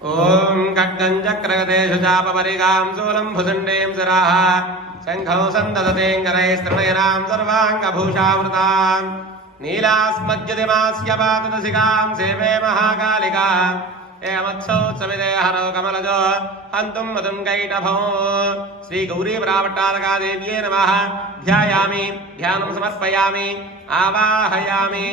ॐ खड्गं चक्रगदेषु चापपरिगां शूलं भुजण्डीं शिराः शङ्खौ सन्ददतेऽङ्गरैस्तृणयनां सर्वाङ्गभूषावृतां नीलास्मज्जदिमास्य पातदशिखां सेवे महाकालिका एमत्सोत्सविदे हरो कमलजो हन्तुं मधुं कैटभो श्रीगौरीप्रावट्टारकादेव्यै नमः। ध्यायामि ध्यानं समर्पयामि आवाहयामि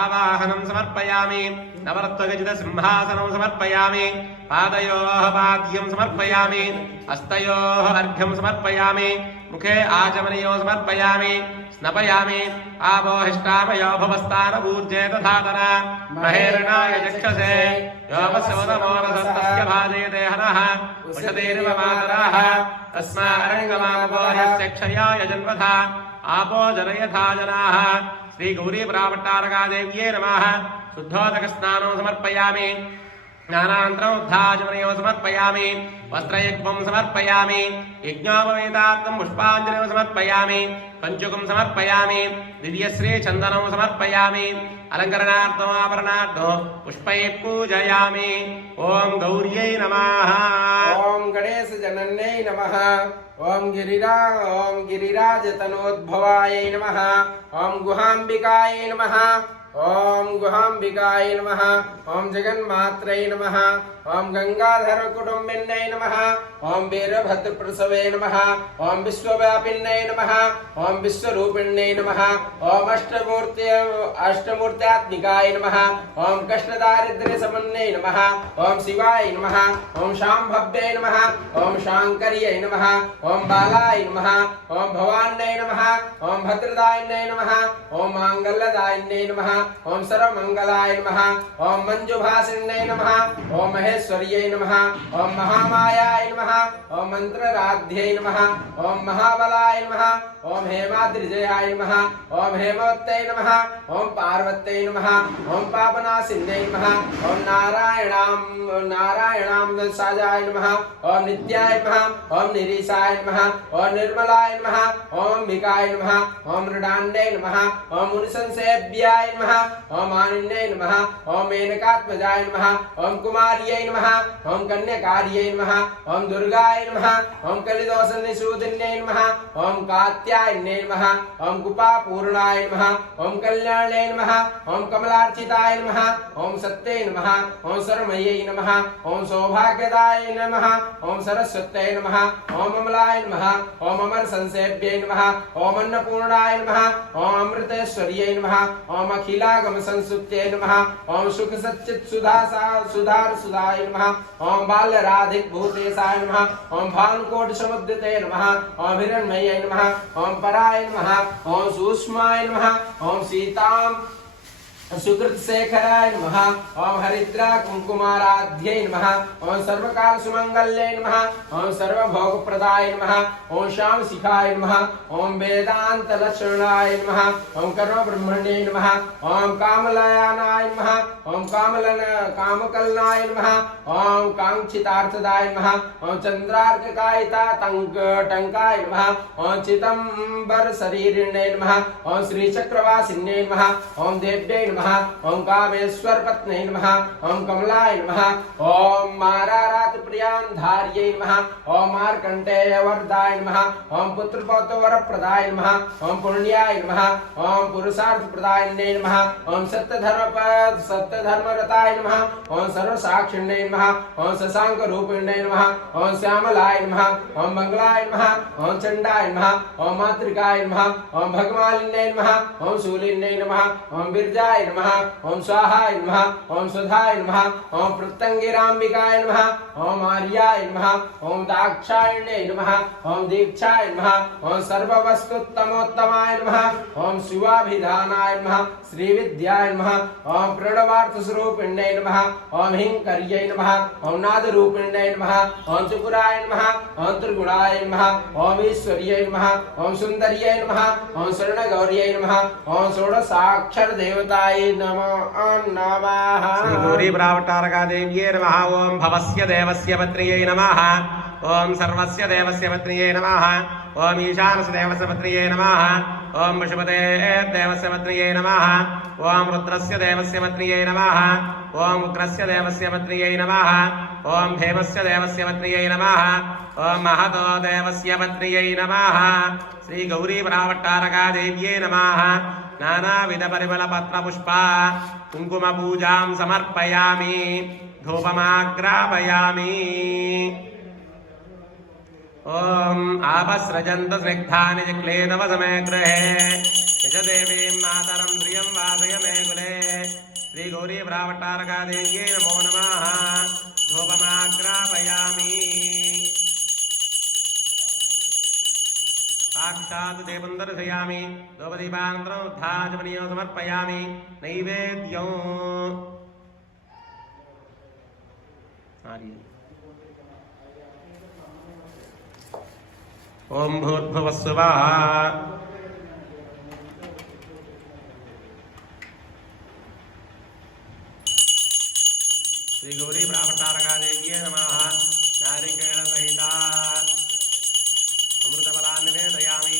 आवाहनं समर्पयामि नवरत्नगजितसिंहासनं समर्पयामि पादयोः पाद्यं समर्पयामि हस्तयोः अर्घ्यं समर्पयामि मुखे आचमनीयो समर्पयामि स्नपयामि आपोहिष्टामयो भवस्तानपूज्ये तथातना महेरणाय चक्षसे योमस्योदमोरसस्तस्य भाजयते हनः उषतीर्व मातराः तस्मारङ्गमापोहस्य क्षयाय जन्मथा आपो जनयथा जनाः। श्रीगौरीप्रावट्टारकादेव्यै नमः। शुद्धोदकस्नानं समर्पयामि ज्ञानान्तरोद्धाचमनीयो समर्पयामि वस्त्रयुग्मं समर्पयामि यज्ञोपवीतार्थं पुष्पाञ्जलिं समर्पयामि कञ्चुकं समर्पयामि दिव्यश्रीचन्दनं समर्पयामि अलङ्करणार्थम् आभरणार्थं पुष्पैः पूजयामि। ॐ गौर्यै नमः। ॐ गणेशजनन्यै नमः। ॐ गिरिराजतनोद्भवायै नमः। ॐ गुहाम्बिकायै नमः। ॐ गुहाम्बिकायै नमः। ॐ जगन्मात्रै नमः। ॐ गंगाधरकुटुम्बिन्यै नमः। ॐ वीरभद्रप्रसवे नमः। ॐ विश्वव्यापिन्यै नमः। ॐ विश्वरूपिण्यै नमः। ॐ अष्टमूर्त्यात्मिकाय नमः। ॐ कष्टदारिद्र्यसमन्यै नमः। ॐ शिवाय नमः। ॐ शाम्भव्यै नमः। ॐ शाङ्कर्यै नमः। ॐ बालाय नमः। ॐ भवान्यै नमः। ॐ भद्रदायिन्यै नमः। ॐ माङ्गल्यदायिन्यै नमः। ॐ सर्वमङ्गलाय नमः। ॐ मञ्जुभासिन्यै नमः। ॐ महेश्वर्यै नमः। ॐ महामायाय नमः। ॐ मन्त्रराध्यै नमः। ॐ महाबलाय नमः। ॐ हेमाद्रिजयाय नमः। ॐ हेमवत्यै नमः। ॐ पार्वत्यै नमः। ॐ पापनाशिन्यै नमः। ॐ नारायणां साजाय नमः। ॐ नित्याय नमः। ॐ निरीशाय नमः। ॐ निर्मलाय नमः। ॐ भिकाय नमः। ॐ मृडाण्डे नमः। ॐ मुनिसंसेव्याय नमः। ॐ आनिन्यै नमः। ॐ मेनकात्मजाय नमः। ॐ कुमार्यै नमः। ॐ कन्यकार्यै नमः। ॐ दुर्गाय नमः। ॐ कलिदोषनिषूदिन्यै नमः। ॐ कात्यायन्यै नमः। ॐ कुपापूर्णाय नमः। ॐ कल्याण्यै नमः। ॐ कमलार्चिताय नमः। ॐ सत्यै नमः। ॐ सर्वमयै नमः। ॐ सौभाग्यदाय नमः। ॐ सरस्वत्यै नमः। ॐ अमलाय नमः। ॐ अमरसंसेव्यै नमः। ॐ अन्नपूर्णाय नमः। ॐ अमृतेश्वर्यै नमः। ॐ अखिलागमसंस्तुत्यै नमः। ॐ सुधारसुधाय नमः। ॐ बाल्यराधिकभूतेशाय नमः। ॐ भानुकोटिसमुद्दिते नमः। ॐ हिरण्मयै नमः। ॐ पराय नमः। ॐ सूक्ष्माय नमः। ॐ सीतां सुकृतशेखराय नमः। ॐ हरिद्रा कुङ्कुमाराध्यै नमः। ॐ सर्वकाल सुमङ्गल्यै नमः। ॐ सर्वभोगप्रदाय नमः। ॐ श्यामशिखाय नमः। ॐ वेदान्तलक्षणाय नमः। ॐ कर्मब्रह्मण्यै नमः। ॐ कामलयानाय नमः। ॐ कामकलनाय नमः। ॐ काङ्क्षितार्थदाय नमः। ॐ चन्द्रार्ककायिताटङ्काय नमः। ॐ चिदम्बरशरीरिण्यै नमः। ॐ श्रीचक्रवासिन्यै नमः। ॐ देव्यै नमः। ॐ कामेश्वर पत्न्यै नमः। ॐ कमलाय नमः। ॐ मारारातप्रियान्धार्यै नमः। ॐ मार्कण्डेयवरदाय नमः। ॐ पुत्रपौत्रवरप्रदाय नमः। ॐ पुण्याय नमः। ॐ पुरुषार्थप्रदायिन्यै नमः। ॐ सत्यधर्मरताय नमः। ॐ सर्वसाक्षिण्यै नमः। ॐ शशाङ्करूपिण्यै नमः। ॐ श्यामलाय नमः। ॐ मङ्गलाय नमः। ॐ चण्डाय नमः। ॐ मातृकाय नमः। ॐ भगमालिन्यै नमः। ॐ शूलिन्यै नमः। ॐ बिर्जाय नमः। ॐ स्वाहाय नमः। ॐ सुधाय नमः। ॐ प्रत्यङ्गिराम्बिकाय नमः। ॐ आर्याय नमः। ॐ दाक्षायण्यै नमः। ॐ दीक्षाय नमः। ॐ सर्ववस्तुत्तमोत्तमाय नमः। ॐ शिवाभिधानाय नमः। श्रीविद्याय नमः। ॐ प्रणवार्थस्वरूपिण्यै नमः। ॐ हिङ्कर्यै नमः। ॐ नादरूपिण्यै नमः। ॐ त्रिपुराय नमः। ॐ त्रिगुणाय नमः। ॐ ईश्वर्यै नमः। ॐ सुन्दर्यै नमः। ॐ शरणगौर्यै नमः। ॐ षोडशाक्षरदेवताय नमः। श्रीगौरीप्रावट्टारकादेव्यै नमः। ॐ भवस्य देवस्य पत्न्यै नमः। ॐ सर्वस्य देवस्य पत्न्यै नमः। ॐ ईशानस्य देवस्य पत्न्यै नमः। ఓం పశుపతే దేవస్య పత్న్యై నమః ఓం రుద్రస్య దేవస్య పత్న్యై నమః ఓం ఉగ్రస్య దేవస్య పత్న్యై నమః ఓం భీమస్య దేవస్య పత్న్యై నమః ఓం మహతో దేవస్య పత్న్యై నమః శ్రీ గౌరీ ప్రావట్టారకా దేవ్యై నమః నానావిధ పరిమళ పత్ర పుష్ప కుంకుమ పూజాం సమర్పయామి ధూపమాగ్రాపయామి ఓం ఆపస్రజంత స్నిగ్ధాని జిక్లేదవ సమే గృహే నిజదేవీం మాతరం శ్రియం వాసయ మే కులే శ్రీ గౌరీ ప్రావట్టారకా దేవ్యై నమో నమః ధూపమాగ్రాపయామి సాక్షాత్ దీపం దర్శయామి ధూపదీపానంతరం ఉద్ధాచమనీయం సమర్పయామి నైవేద్యం ఓం భూర్భువస్సువః శ్రీ గౌరీ ప్రావట్టారకా దేవ్యై నమః నారికేళ సహిత అమృతఫలాన్ని నివేదయామి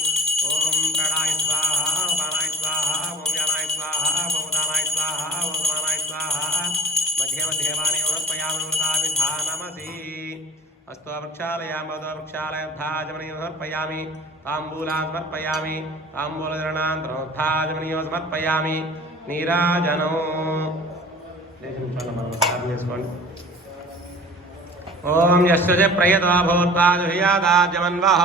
ఓం ప్రాణాయ స్వాహ ఉపానాయ స్వాహ ఓం వ్యానాయ స్వాహ ఓం ఉదానాయ స్వాహ ఓం సమానాయ స్వాహ మధ్య మధ్య వాణి సమర్పయామి అమృతాభిధానమసి అస్తో వృక్షాలయామదో వృక్షాలయద్ధాజమనీయం సమర్పయామి తాంబూలాన్ సమర్పయామి తాంబూలధరణాంతరోద్ధాజమనీయం సమర్పయామి నీరాజనం చేసుకోండి ఓం యస్య ప్రయతో భూత్వాదుహ్యాదాజమన్వః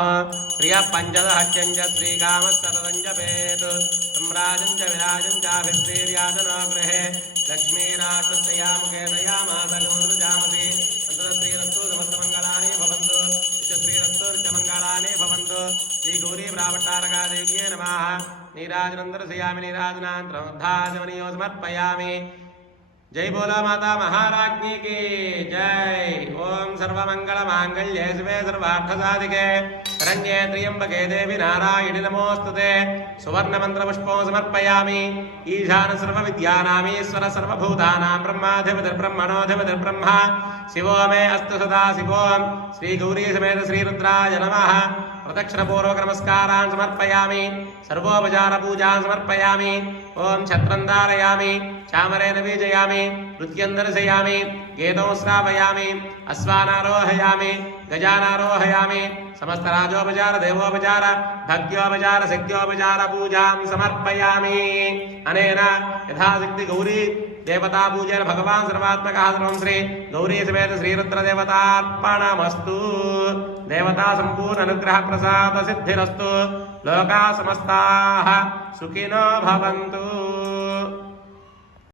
ప్రియ పంచదహత్యంచ శ్రీకామస్తదంజపేత్ సమ్రాజంచ విరాజంచాభిశ్రీర్యాజనో గృహే లక్ష్మీరాక్షసయాముఖే దయామాసగోదృజామసి అంతరశ్రీరస్తు సమస్తమంగళాని భవంతు నిత్యశ్రీరస్తు నిత్యమంగళాని భవంతు శ్రీ గౌరీ ప్రావట్టారకా దేవ్యై నమః నీరాజనందర్శయామి నీరాజనాంతరోద్ధాజమనీయం సమర్పయామి जय बोला माता महाराज्ञी की जय ओम सर्वमंगल मांगल्ये शिवे सर्वार्थ साधिके शरण्ये त्र्यंबके देवी नारायणि नमोस्तुते सुवर्ण मंत्र पुष्पों समर्पयामि ईशान सर्व विद्यानामीश्वर सर्वभूतानां ब्रह्माधिपतिर्ब्रह्मणोऽधिपतिर्ब्रह्मा शिवो मे अस्तु सदा शिवो श्री गौरी समेत श्री रुद्राय नमः प्रदक्षिण पूर्वक नमस्कारान् समर्पयामि सर्वोपचार पूजान् समर्पयामि ओम छत्रं धारयामि चामरेण बीजयामि नृत्यं दर्शयामि गेदौ श्रावयामि अश्वानारोहयामि गजानारोहयामि समस्त राजोपचार देवोपचार भक्त्योपचार शक्त्योपचार पूजां समर्पयामि अनेन यथाशक्ति गौरी देवता पूजन भगवान सर्वात्मकः सर्वं श्री गौरी समेत श्री रुद्र देवतार्पणमस्तु देवता संपूर्ण अनुग्रह प्रसाद सिद्धिरस्तु लोका समस्ताः सुखिनो भवन्तु।